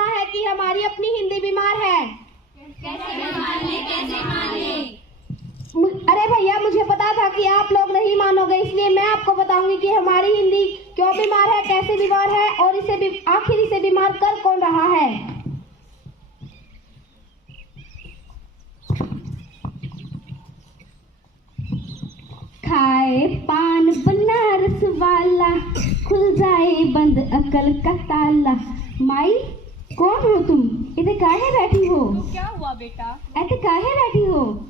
सुना है कि हमारी अपनी हिंदी बीमार है। कैसे माने? अरे भैया, मुझे पता था कि आप लोग नहीं मानोगे, इसलिए मैं आपको बताऊंगी कि हमारी हिंदी क्यों बीमार है, कैसे बीमार है और आखिर इसे बीमार कर कौन रहा है। खाए पान बनारस वाला, खुल जाए बंद अकल का ताला। माई, कौन हो तुम? इधर काहे बैठी हो? तो क्या हुआ बेटा? ऐसे काहे बैठी हो?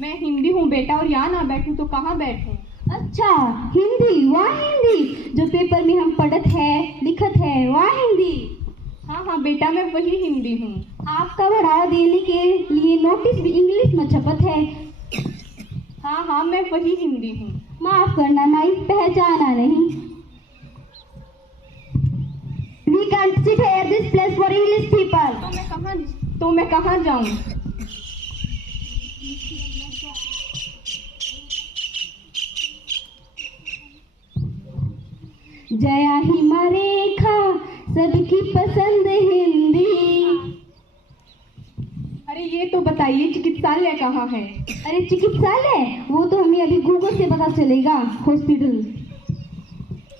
मैं हिंदी हूँ बेटा, और यहाँ ना बैठूं तो कहाँ बैठूं? अच्छा, हिंदी, वाह हिंदी, जो पेपर में हम पढ़त है लिखत है, वाह हिंदी। हाँ बेटा, मैं वही हिंदी हूँ। आपका बढ़ावा देने के लिए नोटिस भी इंग्लिश में छपत है। हाँ, मैं वही हिंदी हूँ। माफ करना माई, पहचाना नहीं। We can't sit here, this place for English people. तो मैं कहाँ जाऊँ? जया हिमा रेखा, सबकी पसंद हिंदी। अरे ये तो बताइए, चिकित्सालय कहाँ है? अरे चिकित्सालय, वो तो हमें अभी गूगल से पता चलेगा। हॉस्पिटल।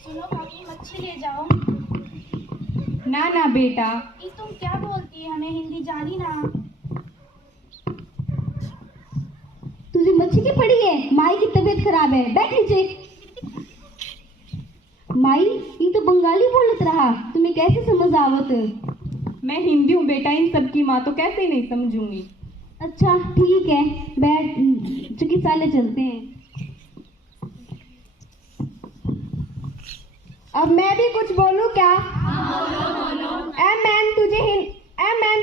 सुनो काकी, मच्छी ले जाओ। ना बेटा। ये तुम क्या बोलती है, हमें हिंदी जानी ना। तुझे मच्छी की पड़ी है? माई की तबीयत खराब है, बैठ नीचे। माई, ये तो बंगाली बोलत रहा, तुम्हें कैसे समझ आवत? मैं हिंदी हूँ बेटा, इन सब की माँ तो कैसे नहीं समझूंगी। अच्छा ठीक है, बैठ, चिकित्सालय चलते हैं। अब मैं भी कुछ बोलूं क्या? बोलो। मैम,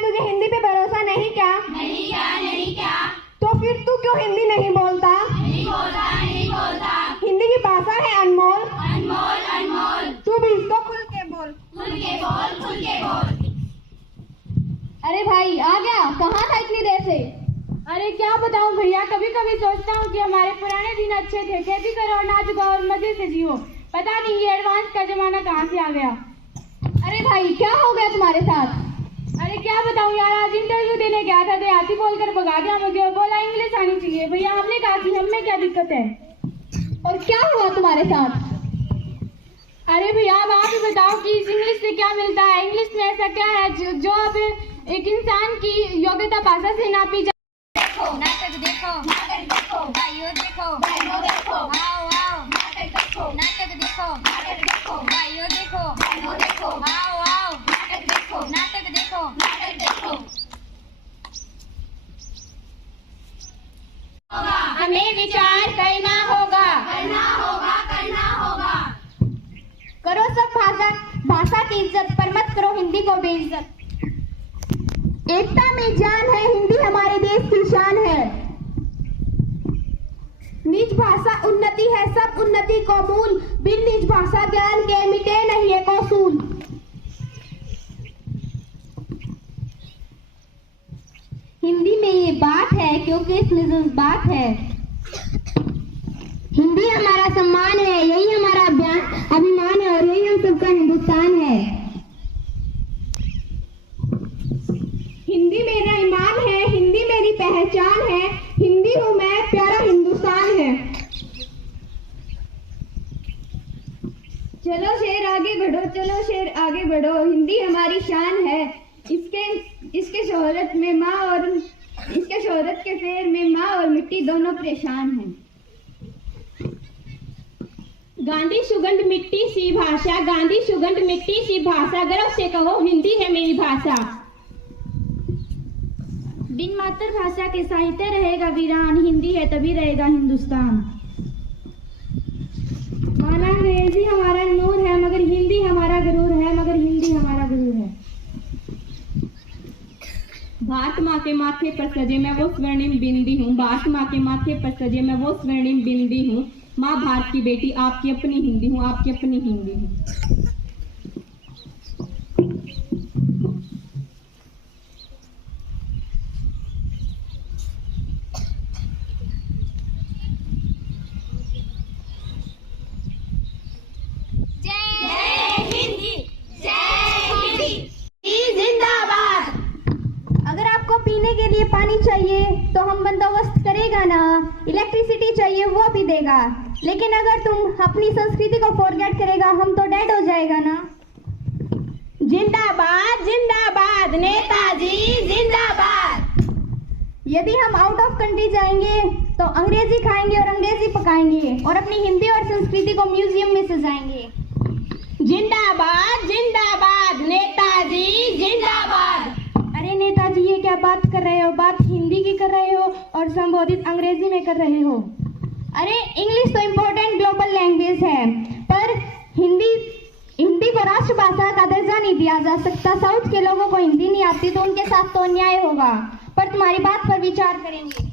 तुझे हिंदी पे भरोसा नहीं क्या? नहीं क्या? तो फिर तू क्यों हिंदी नहीं बोलता? नहीं बोलता। हिंदी की भाषा है अनमोल। अनमोल। तू भी इसको खुल के बोल। खुल के बोल। अरे भाई, आ गया? कहाँ था इतनी देर से? अरे क्या बताऊं भैया, कभी कभी सोचता हूँ कि हमारे पुराने दिन अच्छे थे, खेती करो, नाच गाओ और मजे से जियो। पता नहीं ये एडवांस का जमाना कहाँ से आ गया। अरे भाई, क्या हो गया तुम्हारे साथ? अरे क्या बताऊं यार, आज इंटरव्यू देने गया था, देहाती बोलकर भगा दिया मुझे और बोला इंग्लिश आनी चाहिए। भैया हमने कहा कि हम में क्या दिक्कत है? और क्या हुआ तुम्हारे साथ? अरे भैया, अब आप ही बताओ कि इस इंग्लिश से क्या मिलता है? इंग्लिश में ऐसा क्या है जो अब एक इंसान की योग्यता भाषा से नापी जाए? नाटक देखो, भाइयों देखो, आओ, नाटक देखो, भाइयों देखो, आओ, नाटक देखो। हमें विचार करना होगा। करो सब भाषा की इज्जत, पर मत करो हिंदी को बेइज्जत। एकता में जान है, हिंदी हमारे देश की शान है। निज भाषा उन्नति है, सब उन्नति को मूल। बिन निज भाषा ज्ञान के मिटे नहीं एक असूल। हिंदी में ये बात है क्योंकि इसमें जज्बात है। हिंदी हमारा सम्मान है, यही हमारा अभिमान है और यही हम सबका हिंदुस्तान है। हिंदी मेरा ईमान है, हिंदी मेरी पहचान है, हिंदी हूँ मैं, प्यारा हिंदुस्तान है। चलो शेर आगे बढ़ो, हिंदी हमारी शान है। इसके शोहरत के फेर में माँ और मिट्टी दोनों परेशान हैं। गांधी सुगंध मिट्टी सी भाषा, गर्व से कहो हिंदी है मेरी भाषा। बिन मातृभाषा के साहित्य रहेगा वीरान, हिंदी है तभी रहेगा हिंदुस्तान। माना अंग्रेजी हमारा नूर है, मगर हिंदी हमारा गरूर है, भारत माँ के माथे पर सजे मैं वो स्वर्णिम बिंदी हूँ, माँ भारत की बेटी, आपकी अपनी हिंदी हूँ। जय हिंदी, जिंदाबाद। ना, इलेक्ट्रिसिटी चाहिए वो भी देगा, लेकिन अगर तुम अपनी संस्कृति को फॉरगेट करेगा हम तो डेड हो जाएगा ना। जिंदाबाद जिंदाबाद नेताजी जिंदाबाद। यदि हम आउट ऑफ कंट्री जाएंगे तो अंग्रेजी खाएंगे और अंग्रेजी पकाएंगे और अपनी हिंदी और संस्कृति को म्यूजियम में सजाएंगे। जिंदाबाद जिंदाबाद नेताजी जिंदाबाद। अरे नेताजी ये क्या बात कर रहे हो, बात हिंदी की कर रहे हो और संबोधित अंग्रेजी में कर रहे हो। अरे इंग्लिश तो इम्पोर्टेंट ग्लोबल लैंग्वेज है, पर हिंदी को राष्ट्रभाषा का दर्जा नहीं दिया जा सकता। साउथ के लोगों को हिंदी नहीं आती तो उनके साथ तो अन्याय होगा, पर तुम्हारी बात पर विचार करेंगे।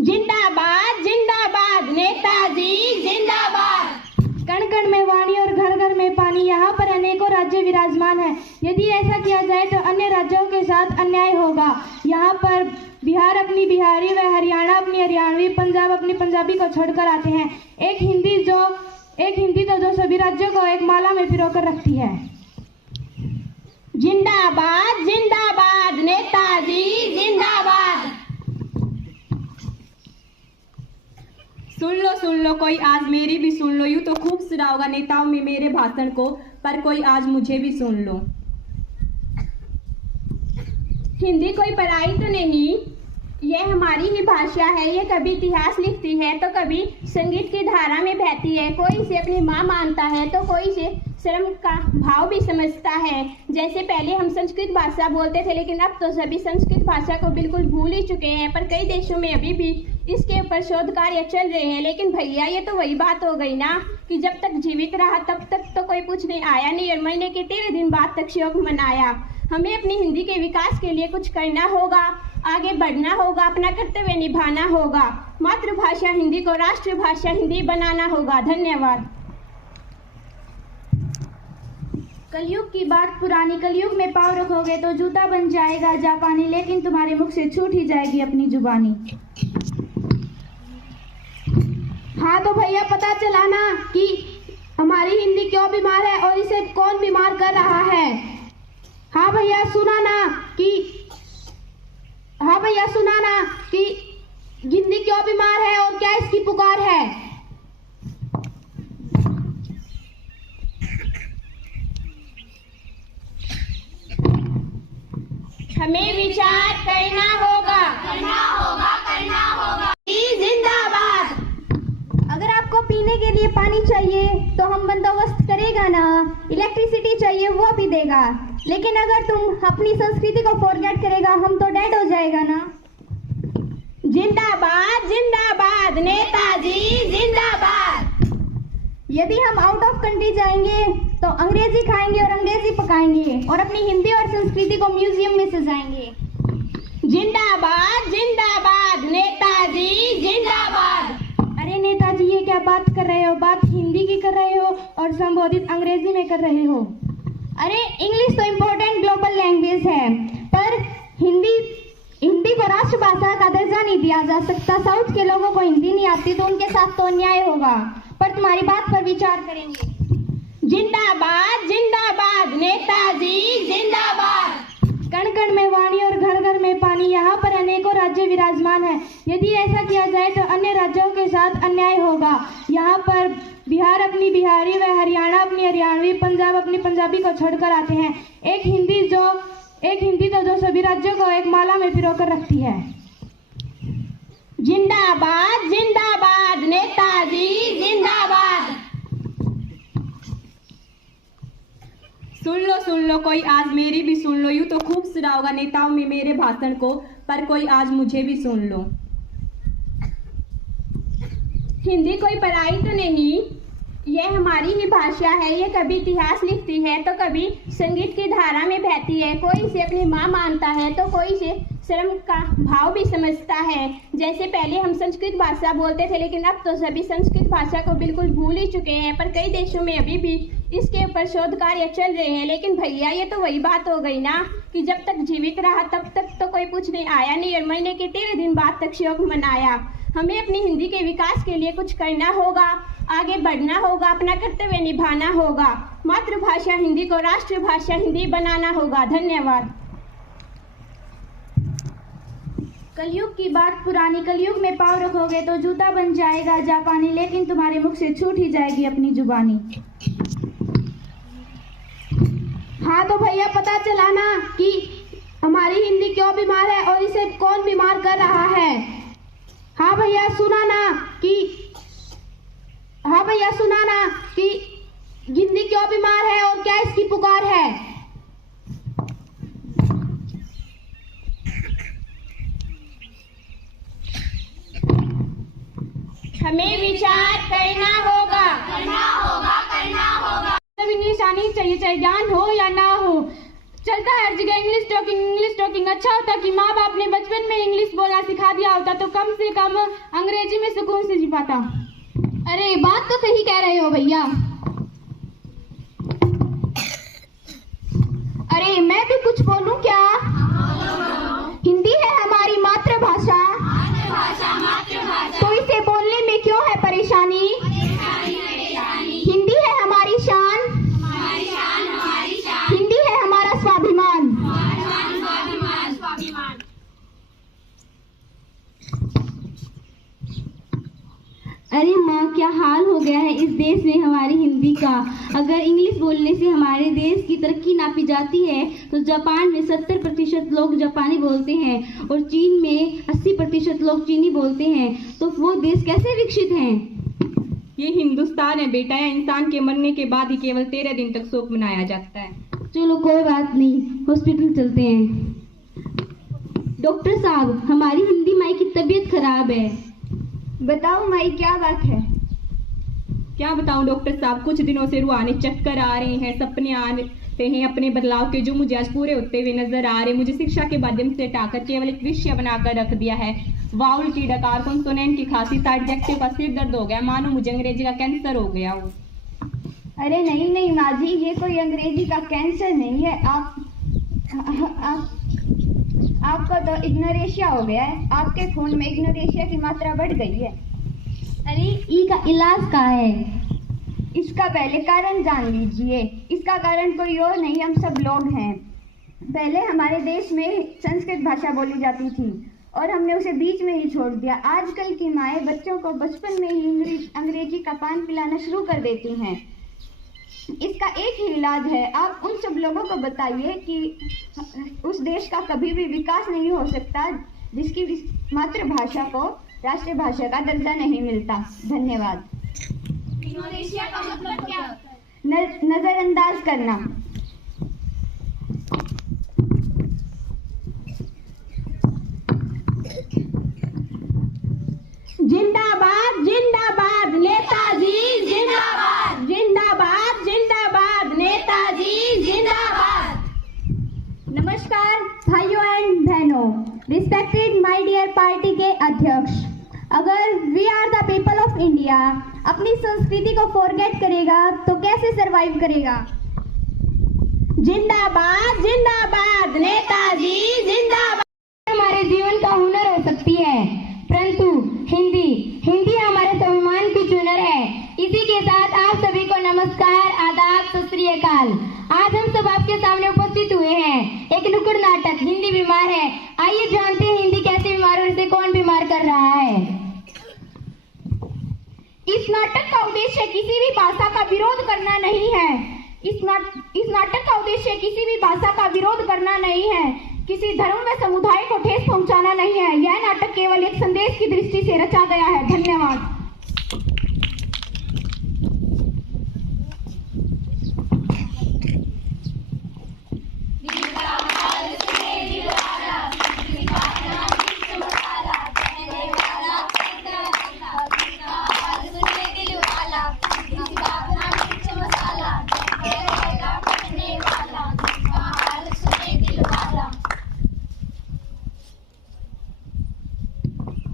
जिंदाबाद जिंदाबाद नेताजी जिंदाबाद। कण कण में वाणी और घर घर में पानी, यहाँ पर अनेकों राज्य विराजमान है। यदि ऐसा किया जाए तो अन्य राज्यों के साथ अन्याय होगा। यहाँ पर बिहार अपनी बिहारी व हरियाणा अपनी हरियाणवी, पंजाब अपनी पंजाबी को छोड़कर आते हैं। एक हिंदी तो जो सभी राज्यों को एक माला में पिरोकर रखती है। जिंदाबाद जिंदाबाद नेताजी जिंदाबाद। सुन लो कोई आज मेरी भी सुन लो। यूं तो खूब सुना होगा नेताओं में मेरे भाषण को, पर कोई आज मुझे भी सुन लो। हिंदी कोई पढ़ाई तो नहीं, ये हमारी ही भाषा है। ये कभी इतिहास लिखती है तो कभी संगीत की धारा में बहती है। कोई इसे अपनी माँ मानता है तो कोई इसे शर्म का भाव भी समझता है। जैसे पहले हम संस्कृत भाषा बोलते थे, लेकिन अब तो सभी संस्कृत भाषा को बिल्कुल भूल ही चुके हैं। पर कई देशों में अभी भी इसके ऊपर शोध कार्य चल रहे हैं। लेकिन भैया ये तो वही बात हो गई ना कि जब तक जीवित रहा तब तक तो कोई पूछने आया नहीं और महीने के 13 दिन बाद तक शोक मनाया। हमें अपनी हिंदी के विकास के लिए कुछ करना होगा, आगे बढ़ना होगा, अपना कर्तव्य निभाना होगा। मातृभाषा हिंदी को राष्ट्रभाषा हिंदी बनाना होगा। धन्यवाद। कलयुग की बात पुरानी, कलयुग में पाँव रखोगे तो जूता बन जाएगा जापानी, लेकिन तुम्हारे मुख से छूट ही जाएगी अपनी जुबानी। हाँ तो भैया पता चला ना कि हमारी हिंदी क्यों बीमार है और इसे कौन बीमार कर रहा है। हाँ भैया सुना ना कि हिंदी क्यों बीमार है और क्या इसकी पुकार है। हमें विचार करना होगा। जिंदाबाद। अगर आपको पीने के लिए पानी चाहिए तो हम बंदोबस्त करेगा ना, इलेक्ट्रिसिटी चाहिए वो भी देगा, लेकिन अगर तुम अपनी संस्कृति को फॉरगेट करेगा हम तो डेड हो जाएगा ना। जिंदाबाद जिंदाबाद नेताजी जिंदाबाद। यदि हम आउट ऑफ कंट्री जाएंगे तो अंग्रेजी खाएंगे और अंग्रेजी पकाएंगे और अपनी हिंदी और संस्कृति को म्यूजियम में सजाएंगे। जिंदाबाद जिंदाबाद नेताजी जिंदाबाद। अरे नेताजी ये क्या बात कर रहे हो, बात हिंदी की कर रहे हो और संबोधित अंग्रेजी में कर रहे हो। अरे इंग्लिश तो इम्पोर्टेंट ग्लोबल लैंग्वेज है, पर हिंदी को राष्ट्रभाषा का दर्जा नहीं दिया जा सकता। साउथ के लोगों को हिंदी नहीं आती तो उनके साथ तो अन्याय होगा, पर तुम्हारी बात पर विचार करेंगे। जिंदाबाद जिंदाबाद नेताजी जिंदाबाद। कण कण में वाणी और घर घर में पानी, यहाँ पर अनेकों राज्य विराजमान है। यदि ऐसा किया जाए तो अन्य राज्यों के साथ अन्याय होगा। यहाँ पर बिहार अपनी बिहारी व हरियाणा अपनी हरियाणवी, पंजाब अपनी पंजाबी को छोड़कर आते हैं। एक हिंदी तो जो सभी राज्यों को एक माला में पिरोकर रखती है। जिंदाबाद जिंदाबाद नेताजी जिंदाबाद। सुन लो कोई आज मेरी भी सुन लो। यूं तो खूब सुना होगा नेताओं में मेरे भाषण को, पर कोई आज मुझे भी सुन लो। हिंदी कोई पढ़ाई तो नहीं, ये हमारी ही भाषा है। ये कभी इतिहास लिखती है तो कभी संगीत की धारा में बहती है। कोई इसे अपनी माँ मानता है तो कोई इसे शर्म का भाव भी समझता है। जैसे पहले हम संस्कृत भाषा बोलते थे, लेकिन अब तो सभी संस्कृत भाषा को बिल्कुल भूल ही चुके हैं। पर कई देशों में अभी भी इसके ऊपर शोध कार्य चल रहे हैं। लेकिन भैया ये तो वही बात हो गई ना कि जब तक जीवित रहा तब तक तो कोई पूछने आया नहीं और महीने के 13 दिन बाद तक शोक मनाया। हमें अपनी हिंदी के विकास के लिए कुछ करना होगा, आगे बढ़ना होगा, अपना कर्तव्य निभाना होगा। मातृभाषा हिंदी को राष्ट्रभाषा हिंदी बनाना होगा। धन्यवाद। कलयुग की बात पुरानी, कलयुग में पाँव रखोगे तो जूता बन जाएगा जापानी, लेकिन तुम्हारे मुख से छूट ही जाएगी अपनी जुबानी। हाँ तो भैया पता चला ना कि हमारी हिंदी क्यों बीमार है और इसे कौन बीमार कर रहा है। हाँ भैया सुना ना कि हिंदी क्यों बीमार है और क्या इसकी पुकार है। हमें विचार करना होगा। इंग्लिश आनी चाहिए, चाहे ज्ञान हो या ना हो। चलता है हर जगह इंग्लिश टॉकिंग। अच्छा होता कि माँ बाप ने बचपन में इंग्लिश बोलना सिखा दिया होता तो कम से कम अंग्रेजी में सुकून से जी पाता। अरे बात तो सही कह रहे हो भैया। अरे मैं भी कुछ बोलूं क्या? हिंदी है हमारी मातृभाषा, तो इसे बोलने में क्यों है परेशानी? हिंदी है हमारी शान, हिंदी है हमारा स्वाभिमान। अरे माँ, क्या हाल हो गया है इस देश में हमारी हिंदी का। अगर इंग्लिश बोलने से हमारे देश की तरक्की नापी जाती है तो जापान में 70% लोग जापानी बोलते हैं और चीन में 80% लोग चीनी बोलते हैं, तो वो देश कैसे विकसित हैं? ये हिंदुस्तान है बेटा, या इंसान के मरने के बाद ही केवल 13 दिन तक शोक मनाया जाता है। चलो कोई बात नहीं, हॉस्पिटल चलते हैं। डॉक्टर साहब, हमारी हिंदी माई की तबीयत खराब है। बताओ माई क्या बात है? क्या बताऊं डॉक्टर साहब, कुछ दिनों से रूहानी चक्कर आ रहे हैं, सपने आते हैं अपने बदलाव के, जो मुझे आज पूरे होते हुए नजर आ रहे। मुझे शिक्षा के माध्यम से हटाकर केवल एक विषय बनाकर रख दिया है। वाउल की डकार कॉन्सोनेंट की खांसी, एडजेक्टिव का सिर दर्द हो गया, मानो मुझे अंग्रेजी का कैंसर हो गया हो। अरे नहीं माँ जी, ये कोई अंग्रेजी का कैंसर नहीं है। आपको तो इग्नोरेशिया हो गया है। आपके खून में इग्नोरेशिया की मात्रा बढ़ गई है। अरे ई का इलाज का है? इसका पहले कारण जान लीजिए। इसका कारण कोई और नहीं, हम सब लोग हैं। पहले हमारे देश में संस्कृत भाषा बोली जाती थी और हमने उसे बीच में ही छोड़ दिया। आजकल की माएँ बच्चों को बचपन में ही अंग्रेजी का पान पिलाना शुरू कर देती हैं। इसका एक ही इलाज है। आप उन सब लोगों को बताइए कि उस देश का कभी भी विकास नहीं हो सकता जिसकी मातृभाषा को राष्ट्रीय भाषा का दर्जा नहीं मिलता। धन्यवाद। इंडोनेशिया का मतलब क्या होता है? नजरअंदाज करना। जिंदाबाद जिंदाबाद नेताजी जिंदाबाद, जिंदाबाद जिंदाबाद नेताजी जिंदाबाद। नमस्कार भाइयों एंड बहनों, रिस्पेक्टेड माय डियर पार्टी के अध्यक्ष, अगर we are the people of India अपनी संस्कृति को फॉरगेट करेगा तो कैसे सरवाइव करेगा? जिंदाबाद जिंदाबाद नेताजी जिंदाबाद। हमारे जीवन का हुनर हो सकती है, परंतु हिंदी हमारे स्वाभिमान की चुनर है। इसी के साथ आप सभी को नमस्कार, आदाब, सत श्री अकाल। आज हम सब आपके सामने उपस्थित हुए हैं एक नुक्कड़ नाटक हिंदी बीमार है। आइए जानते हैं हिंदी कैसे बीमार और इसे कौन बीमार कर रहा है। इस नाटक का उद्देश्य किसी भी भाषा का विरोध करना नहीं है। इस नाटक का उद्देश्य किसी भी भाषा का विरोध करना नहीं है, किसी धर्म व समुदाय को ठेस पहुंचाना नहीं है। यह नाटक केवल एक संदेश की दृष्टि से रचा गया है। धन्यवाद।